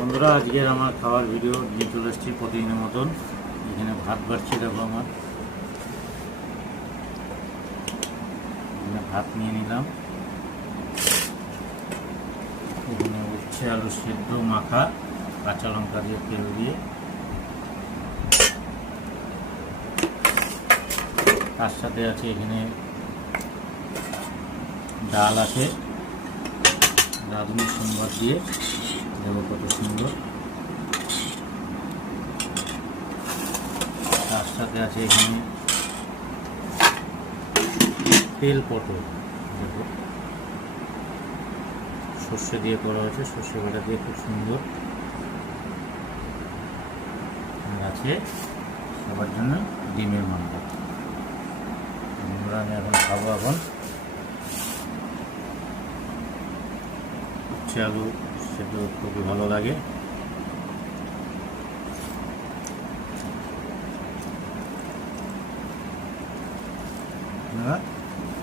বন্ধুরা, আজকের আমার খাওয়ার ভিডিও নিয়ে চলে এসেছি প্রতিদিনের মতন। এখানে ভাত বাড়ছি, দেখো আমার এখানে ভাত নিয়ে নিলাম। এখানে উচ্ছে আলু সেদ্ধ মাখা, কাঁচা লঙ্কা দিয়ে তেল দিয়ে, তার সাথে আছে এখানে ডাল আছে, রাঁধুনি সোমবার দিয়ে, দেখো কত সুন্দর। তার সাথে আছে এখানে তেল পটল, দেখো সর্ষে দিয়ে করা হয়েছে, সর্ষে বাটা দিয়ে খুব সুন্দর। আছে সবার জন্য ডিমের মাংস। আমি এখন খাবো। এখন উচ্ছে আলু সেটা খুবই ভালো লাগে।